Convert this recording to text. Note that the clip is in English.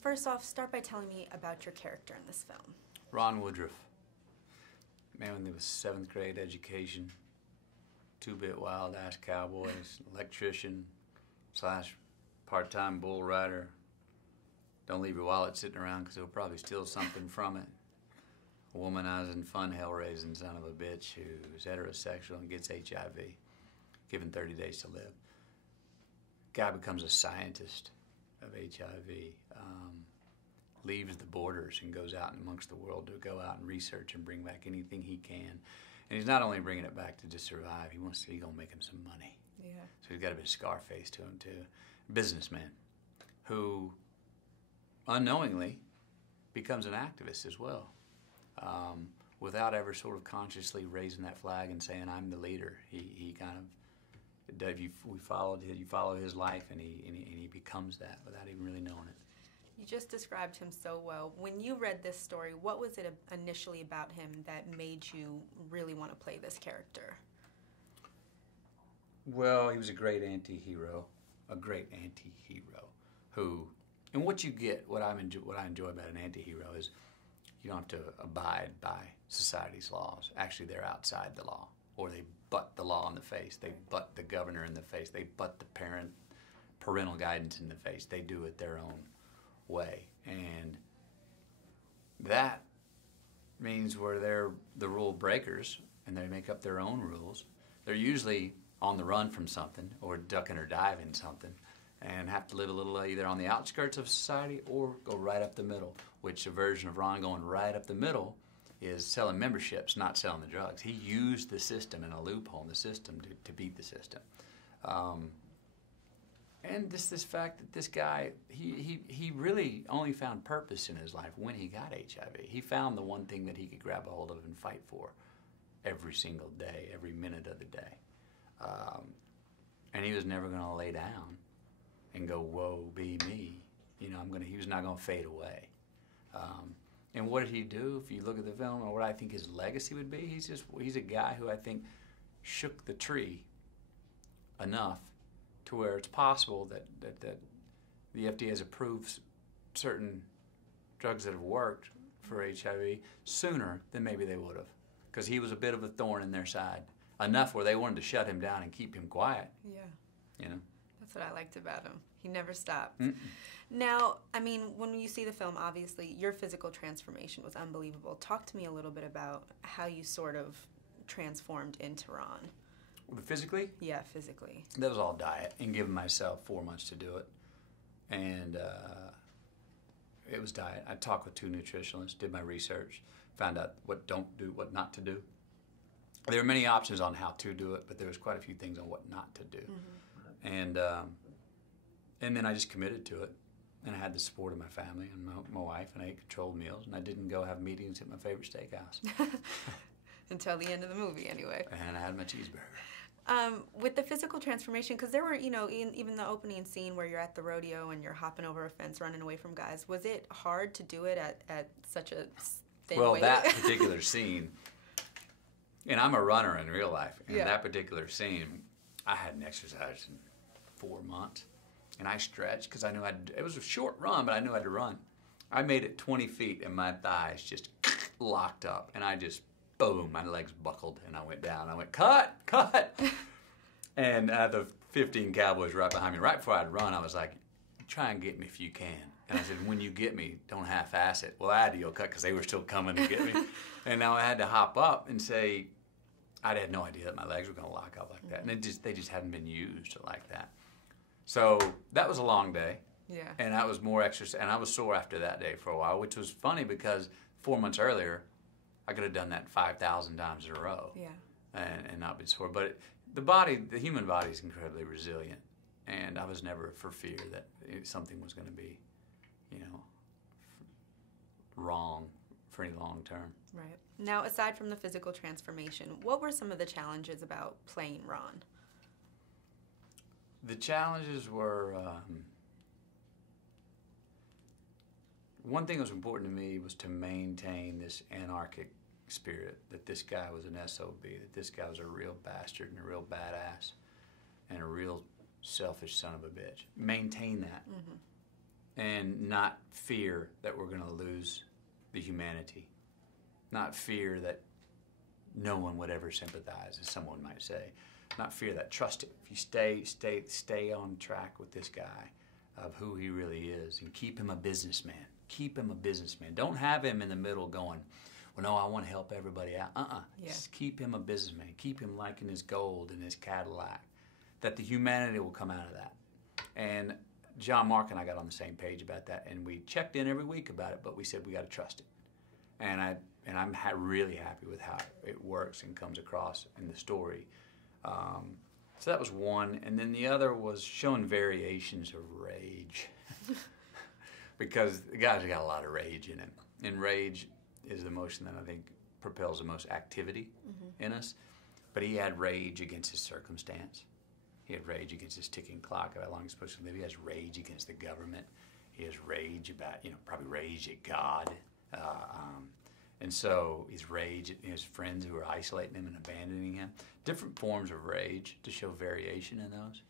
First off, start by telling me about your character in this film. Ron Woodruff. Man with a 7th grade education, 2-bit wild-ass cowboys, electrician slash part-time bull rider. Don't leave your wallet sitting around because he'll probably steal something from it. A womanizing, fun, hell-raising son of a bitch who's heterosexual and gets HIV, given 30 days to live. Guy becomes a scientist of HIV, leaves the borders and goes out amongst the world to go out and research and bring back anything he can. And he's not only bringing it back to just survive, he's gonna make him some money. Yeah. So he's got a bit of Scarface to him too. Businessman who unknowingly becomes an activist as well, without ever sort of consciously raising that flag and saying, I'm the leader. He kind of, you follow his life and he becomes that without even really knowing it. You just described him so well. When you read this story, what was it initially about him that made you really want to play this character? Well, he was a great anti-hero who, and what you get, what I enjoy about an anti-hero is you don't have to abide by society's laws. Actually, they're outside the law, or they butt the law in the face. They butt the governor in the face. They butt the parental guidance in the face. They do it their own way, and that means where they're the rule breakers and they make up their own rules. They're usually on the run from something or ducking or diving something and have to live a little either on the outskirts of society or go right up the middle, which a version of Ron going right up the middle is selling memberships, not selling the drugs. He used the system and a loophole in the system to beat the system. And this fact that this guy, he really only found purpose in his life when he got HIV. He found the one thing that he could grab a hold of and fight for every single day, every minute of the day. And he was never going to lay down and go, woe be me. You know, he was not going to fade away. And what did he do? If you look at the film, or what I think his legacy would be, he's a guy who I think shook the tree enough to where it's possible that the FDA has approved certain drugs that have worked for HIV sooner than maybe they would have, because he was a bit of a thorn in their side, enough where they wanted to shut him down and keep him quiet. Yeah. You know? That's what I liked about him. He never stopped. Mm-mm. Now, I mean, when you see the film, obviously, your physical transformation was unbelievable. Talk to me a little bit about how you sort of transformed into Ron. Physically? Yeah, physically. That was all diet and giving myself 4 months to do it. And it was diet. I talked with 2 nutritionists, did my research, found out what don't do, what not to do. There were many options on how to do it, but there was quite a few things on what not to do. Mm-hmm. And then I just committed to it. And I had the support of my family and my wife, and I ate controlled meals, and I didn't go have meetings at my favorite steakhouse. Until the end of the movie, anyway. And I had my cheeseburger. With the physical transformation, because there were, you know, even the opening scene where you're at the rodeo and you're hopping over a fence, running away from guys, was it hard to do it at such a thin weight? That particular scene, and I'm a runner in real life, and that particular scene, I hadn't exercised in 4 months, and I stretched because I knew it was a short run, but I knew I had to run. I made it 20 feet, and my thighs just locked up, and I just, boom, my legs buckled, and I went down. I went, cut, cut. And the 15 cowboys right behind me, right before I'd run, I was like, try and get me if you can. And I said, when you get me, don't half-ass it. Well, I had to go cut because they were still coming to get me. And now I had to hop up and say, I had no idea that my legs were going to lock up like that. And they just hadn't been used like that. So that was a long day. Yeah. And I was more exercise, and I was sore after that day for a while, which was funny because 4 months earlier, I could have done that 5,000 times in a row. Yeah. And not been sore. But the human body is incredibly resilient. And I was never for fear that something was going to be, you know, wrong for any long term. Right. Now, aside from the physical transformation, what were some of the challenges about playing Ron? The challenges were, one thing that was important to me was to maintain this anarchic spirit, that this guy was an SOB, that this guy was a real bastard and a real badass and a real selfish son of a bitch. Maintain that. Mm-hmm. and not fear that we're going to lose the humanity, not fear that no one would ever sympathize, as someone might say, not fear that. Trust it. If you stay on track with this guy of who he really is, and keep him a businessman. Keep him a businessman. Don't have him in the middle going, well, no, I want to help everybody out. Yeah. Just keep him a businessman. Keep him liking his gold and his Cadillac. That the humanity will come out of that. And John Mark and I got on the same page about that, and we checked in every week about it, but we said we got to trust it. And I'm really happy with how it works and comes across in the story. So that was one, and then the other was showing variations of rage, because the guy's got a lot of rage in him, and rage is the emotion that I think propels the most activity in us. But he had rage against his circumstance. He had rage against his ticking clock of how long he's supposed to live. He has rage against the government. He has rage about, probably rage at God. And so his rage at his friends who are isolating him and abandoning him. Different forms of rage to show variation in those.